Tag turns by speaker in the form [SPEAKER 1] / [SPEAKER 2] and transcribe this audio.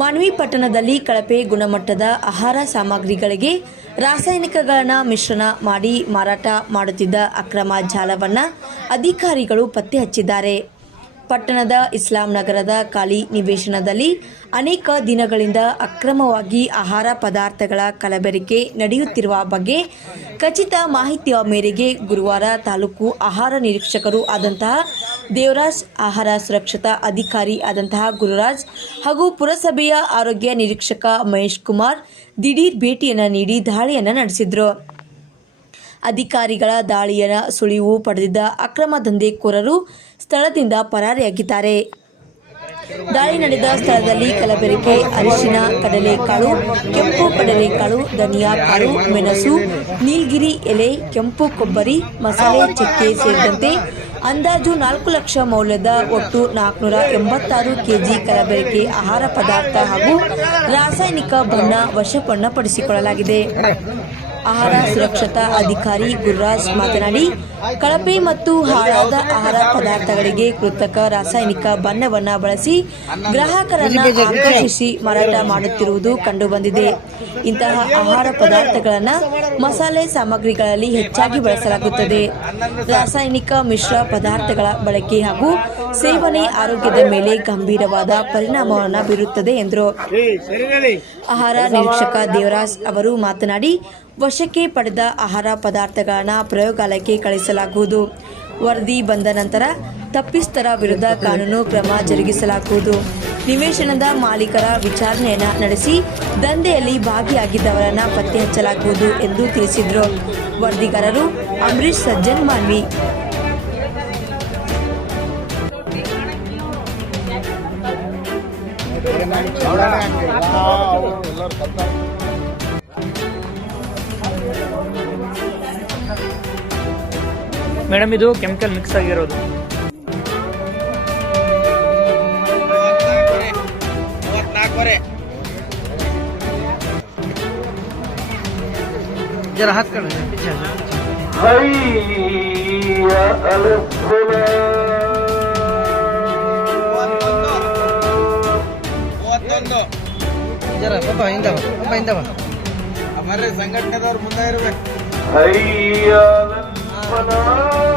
[SPEAKER 1] ಮಾನ್ವಿ ಪಟ್ಟಣದಲ್ಲಿ ಕಳಪೆ ಗುಣಮಟ್ಟದ ಆಹಾರ ಸಾಮಗ್ರಿಗಳಿಗೆ ರಾಸಾಯನಿಕಗಳನ್ನು ಮಿಶ್ರಣ ಮಾಡಿ ಮಾರಾಟ ಮಾಡುತ್ತಿದ್ದ ಅಕ್ರಮ ಜಾಲವನ್ನು ಅಧಿಕಾರಿಗಳು ಪತ್ತೆ ಹಚ್ಚಿದ್ದಾರೆ. ಪಟ್ಟಣದ ಇಸ್ಲಾಂ ನಗರದ ಖಾಲಿ ನಿವೇಶನದಲ್ಲಿ ಅನೇಕ ದಿನಗಳಿಂದ ಅಕ್ರಮವಾಗಿ ಆಹಾರ ಪದಾರ್ಥಗಳ ಕಲಬೆರಕೆ ನಡೆಯುತ್ತಿರುವ ಬಗ್ಗೆ ಖಚಿತ ಮಾಹಿತಿಯ ಮೇರೆಗೆ ಗುರುವಾರ ತಾಲೂಕು ಆಹಾರ ನಿರೀಕ್ಷಕರು ಆದಂತಹ ದೇವರಾಜ್ ಆಹಾರ ಸುರಕ್ಷತಾ ಅಧಿಕಾರಿ ಆದಂತಹ ಗುರುರಾಜ್ ಹಾಗೂ ಪುರಸಭೆಯ ಆರೋಗ್ಯ ನಿರೀಕ್ಷಕ ಮಹೇಶ್ ಕುಮಾರ್ ದಿಢೀರ್ ಭೇಟಿಯನ್ನು ನೀಡಿ ದಾಳಿಯನ್ನು ನಡೆಸಿದ್ರು. ಅಧಿಕಾರಿಗಳ ದಾಳಿಯ ಸುಳಿವು ಪಡೆದಿದ್ದ ಅಕ್ರಮ ದಂಧೆಕೋರರು ಸ್ಥಳದಿಂದ ಪರಾರಿಯಾಗಿದ್ದಾರೆ. ದಾಳಿ ನಡೆದ ಸ್ಥಳದಲ್ಲಿ ಕಲಬೆರಕೆ, ಅರಿಶಿನ, ಕಡಲೆಕಾಳು, ಕೆಂಪು ಕಡಲೆಕಾಳು, ಧನಿಯಾ ಕಾಳು, ಮೆಣಸು, ನೀಲಗಿರಿ ಎಲೆ, ಕೆಂಪು ಕೊಬ್ಬರಿ, ಮಸಾಲೆ ಚಕ್ಕೆ ಸೇರಿದಂತೆ ಅಂದಾಜು ನಾಲ್ಕು ಲಕ್ಷ ಮೌಲ್ಯದ ಒಟ್ಟು ನಾಲ್ಕುನೂರ ಎಂಬತ್ತಾರು ಕೆಜಿ ಕಲಬೆರಕೆ ಆಹಾರ ಪದಾರ್ಥ ಹಾಗೂ ರಾಸಾಯನಿಕ ಬಣ್ಣ ವಶಪಡಿಸಿಕೊಳ್ಳಲಾಗಿದೆ. ಆಹಾರ ಸುರಕ್ಷತಾ ಅಧಿಕಾರಿ ಗುರುರಾಜ್ ಮಾತನಾಡಿ ಕಳಪೆ ಮತ್ತು ಹಾಳಾದ ಆಹಾರ ಪದಾರ್ಥಗಳಿಗೆ ಕೃತಕ ರಾಸಾಯನಿಕ ಬಣ್ಣವನ್ನು ಬಳಸಿ ಗ್ರಾಹಕರನ್ನು ಆಕರ್ಷಿಸಿ ಮಾರಾಟ ಮಾಡುತ್ತಿರುವುದು ಕಂಡುಬಂದಿದೆ. ಇಂತಹ ಆಹಾರ ಪದಾರ್ಥಗಳನ್ನು ಮಸಾಲೆ ಸಾಮಗ್ರಿಗಳಲ್ಲಿ ಹೆಚ್ಚಾಗಿ ಬಳಸಲಾಗುತ್ತದೆ. ರಾಸಾಯನಿಕ ಮಿಶ್ರ ಪದಾರ್ಥಗಳ ಬಳಕೆ ಹಾಗೂ ಸೇವನೆ ಆರೋಗ್ಯದ ಮೇಲೆ ಗಂಭೀರವಾದ ಪರಿಣಾಮವನ್ನು ಬೀರುತ್ತದೆ ಎಂದರು. ಆಹಾರ ನಿರೀಕ್ಷಕ ದೇವರಾಜ್ ಅವರು ಮಾತನಾಡಿ ವಶಕ್ಕೆ ಪಡೆದ ಆಹಾರ ಪದಾರ್ಥಗಳನ್ನು ಪ್ರಯೋಗಾಲಯಕ್ಕೆ ಕಳಿಸಲಾಗುವುದು. ವರದಿ ಬಂದ ನಂತರ ತಪ್ಪಿಸ್ತರ ವಿರುದ್ಧ ಕಾನೂನು ಕ್ರಮ ಜರುಗಿಸಲಾಗುವುದು. ನಿವೇಶನದ ಮಾಲೀಕರ ವಿಚಾರಣೆಯನ್ನು ನಡೆಸಿ ದಂಧೆಯಲ್ಲಿ ಭಾಗಿಯಾಗಿದ್ದವರನ್ನು ಪತ್ತೆ ಹಚ್ಚಲಾಗುವುದು ಎಂದು ತಿಳಿಸಿದರು. ವರದಿಗಾರರು ಅಂಬರೀಶ್ ಸಜ್ಜನ್ ಮಾನ್ವಿ.
[SPEAKER 2] ಮೇಡಮ್ ಇದು ಕೆಮಿಕಲ್ ಮಿಕ್ಸ್ ಆಗಿರೋದು. ಜರ
[SPEAKER 3] ಹಾಕೊಂಡು
[SPEAKER 2] ಜರ ಪಾಪ ಹಿಂದವ ಪಾಪ ಹಿಂದವ.
[SPEAKER 3] ಬರ್ರಿ ಸಂಘಟನೆದವ್ರು ಮುಂದೆ ಇರ್ಬೇಕು.
[SPEAKER 4] Bye-bye.